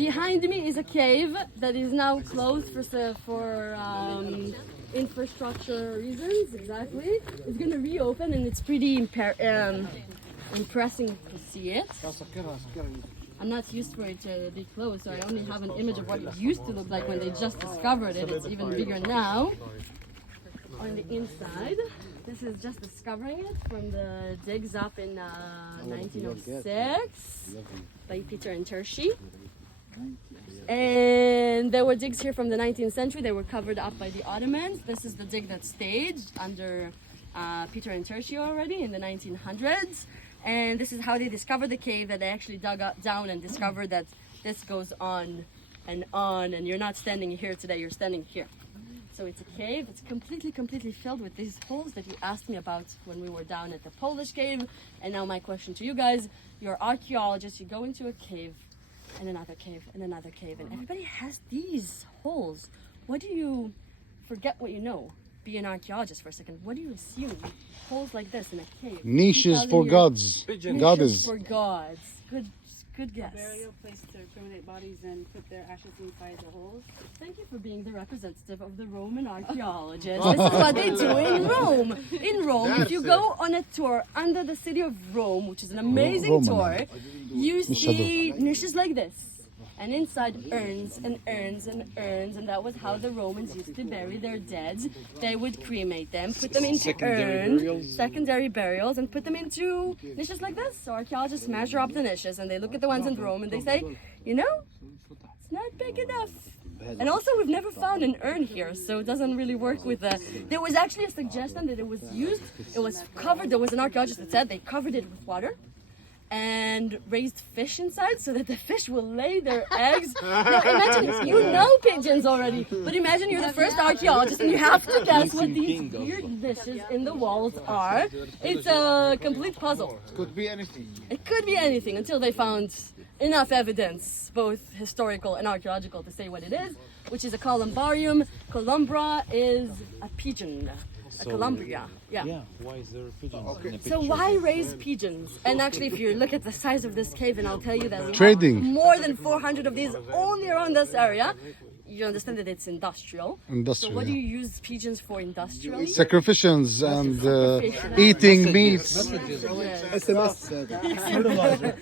Behind me is a cave that is now closed for infrastructure reasons. Exactly, it's going to reopen, and it's pretty impressive to see it. I'm not used for it to be closed, so I only have an image of what it used to look like when they just discovered it. It's even bigger now. On the inside, this is just discovering it from the digs up in 1906 by Peter and Tershi. And there were digs here from the 19th century. They were covered up by the Ottomans. This is the dig that staged under Peter and Tershi already in the 1900s. And this is how they discovered the cave, that they actually dug down and discovered that this goes on, and you're not standing here today, you're standing here. So it's a cave, it's completely filled with these holes that you asked me about when we were down at the Polish cave. And now my question to you guys, you're archaeologists, you go into a cave, and another cave, and another cave, and everybody has these holes. What do you, forget what you know, be an archaeologist for a second, what do you assume? Holes like this in a cave. Niches for gods. Niches for gods. Good guess. Burial place to cremate bodies and put their ashes inside the holes. Thank you for being the representative of the Roman archaeologists. This is what they do in Rome. In Rome, if you go on a tour under the city of Rome, which is an amazing tour, you see niches like this. And inside urns and urns and urns, and that was how the Romans used to bury their dead. They would cremate them, put them into secondary burials, and put them into niches like this. So archaeologists measure up the niches, and they look at the ones in Rome, and they say, you know, it's not big enough. And also, we've never found an urn here, so it doesn't really work with the... There was actually a suggestion that it was used, it was covered, there was an archaeologist that said they covered it with water and raised fish inside so that the fish will lay their eggs. Now imagine, you know pigeons already, but imagine you're the first archaeologist and you have to guess what these weird niches in the walls are. It's a complete puzzle. It could be anything. It could be anything until they found enough evidence, both historical and archaeological, to say what it is, which is a columbarium. Columbra is a pigeon. A Columbria, yeah. Why is there pigeons? Okay. So why raise pigeons? And actually, if you look at the size of this cave, and I'll tell you that we Trading. have more than 400 of these only around this area, you understand that it's industrial. So what do you use pigeons for industrially? Sacrifices and eating meats. Fertilizer.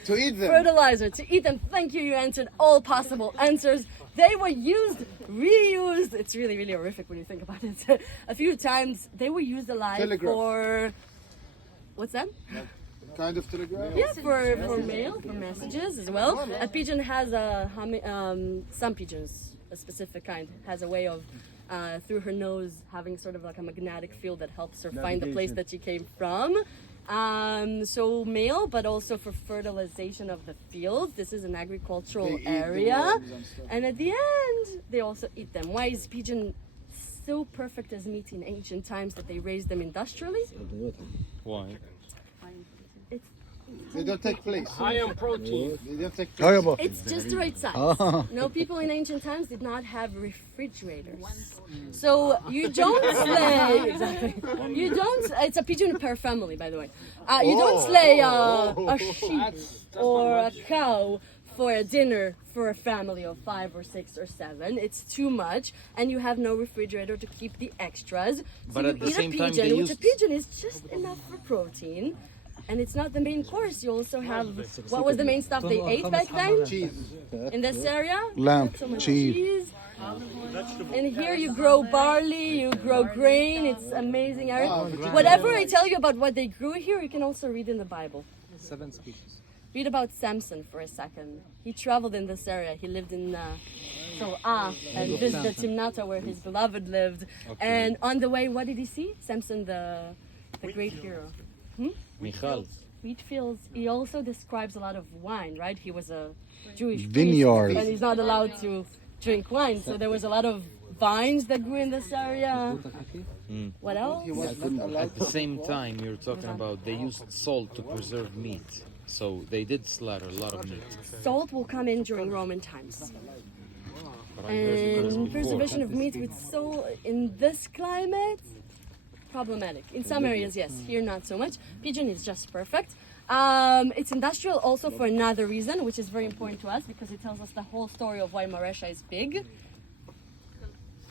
To eat them. Fertilizer, to eat them. Thank you, you answered all possible answers. They were used, reused. It's really, really horrific when you think about it. A few times they were used alive Telegraph. for... What's that? Kind of telegraph? Yeah, for mail, for messages as well. A pigeon has some pigeons, a specific kind, has a way of, through her nose, having sort of like a magnetic field that helps her find the place that she came from. So mail, but also for fertilization of the fields. This is an agricultural area. And at the end, they also eat them. Why is pigeon so perfect as meat in ancient times that they raised them industrially? Why? They don't take place. High on protein. They don't take place. It's just the right size. No, people in ancient times did not have refrigerators. So you don't slay, exactly. You don't, it's a pigeon per family, by the way. You don't slay a sheep or a cow for a dinner for a family of 5 or 6 or 7. It's too much, and you have no refrigerator to keep the extras. So But you at the eat same a time, pigeon, they which used... a pigeon is just enough for protein. And it's not the main course. You also have, what was the main stuff they ate back then? Cheese. In this area? Lamb, Not so much cheese. And here you grow barley, you grow grain. It's amazing area. Whatever I tell you about what they grew here, you can also read in the Bible. 7 species. Read about Samson for a second. He traveled in this area. He lived in and visited Timnata where his beloved lived. And on the way, what did he see? Samson, the great hero. Michal. Wheat fields. He also describes a lot of wine, right? He was a Jewish Vineyard. priest, and he's not allowed to drink wine. So there was a lot of vines that grew in this area. What else? At the same time, you're talking about they used salt to preserve meat. So they did slaughter a lot of meat. Salt will come in during Roman times. But I heard it was And before. preservation of meat with salt in this climate, problematic. In some areas, yes. Here, not so much. Pigeon is just perfect. It's industrial also for another reason, which is very important to us because it tells us the whole story of why Marsha is big.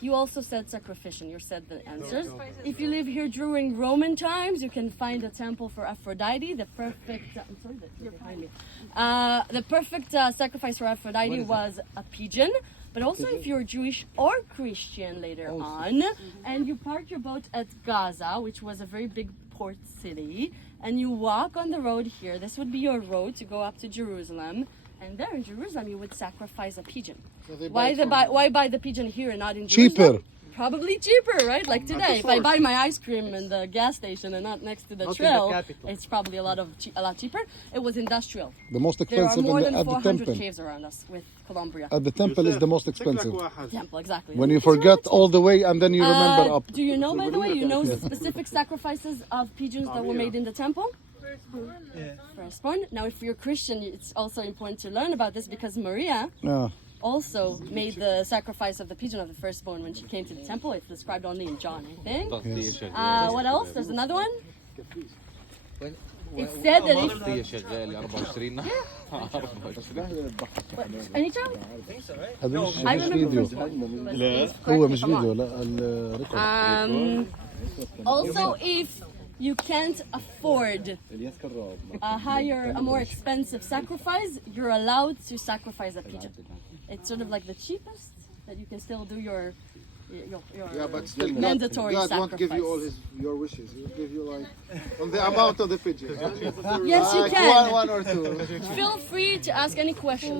You also said sacrificial. You said the answers. If you live here during Roman times, you can find a temple for Aphrodite. The perfect. I'm sorry, you're behind me. The perfect sacrifice for Aphrodite was a pigeon. But also, if you're Jewish or Christian later on, and you park your boat at Gaza, which was a very big port city, and you walk on the road here, this would be your road to go up to Jerusalem. And there in Jerusalem, you would sacrifice a pigeon. Why buy the pigeon here and not in Jerusalem? Cheaper. Probably cheaper, right? Like today, if I buy my ice cream in the gas station and not next to the trail, it's probably a lot cheaper. It was industrial. The most There are expensive more than at the 400 temple. caves around us with Columbarium. At the temple is the most expensive. Temple, exactly. When you It's forget relative. all the way and then you remember up. Do you know, by the way, you know the specific sacrifices of pigeons that were made in the temple? Firstborn. Now, if you're Christian, it's also important to learn about this because Maria Yeah. also made the sacrifice of the pigeon of the firstborn when she came to the temple. It's described only in John, I think. What else? There's another one. It said that if... Any child? هذا مش I مش remember فيديو. first one. but please correct هو me مش if I'm wrong. فيديو لا الريكورد. Also, if you can't afford a more expensive sacrifice, you're allowed to sacrifice a pigeon. It's sort of like the cheapest that you can still do your Yeah, but still mandatory God sacrifice. won't give you all your wishes. He'll give you like on the amount of the pigeon. Yes, you Like can. one or two. Feel free to ask any questions.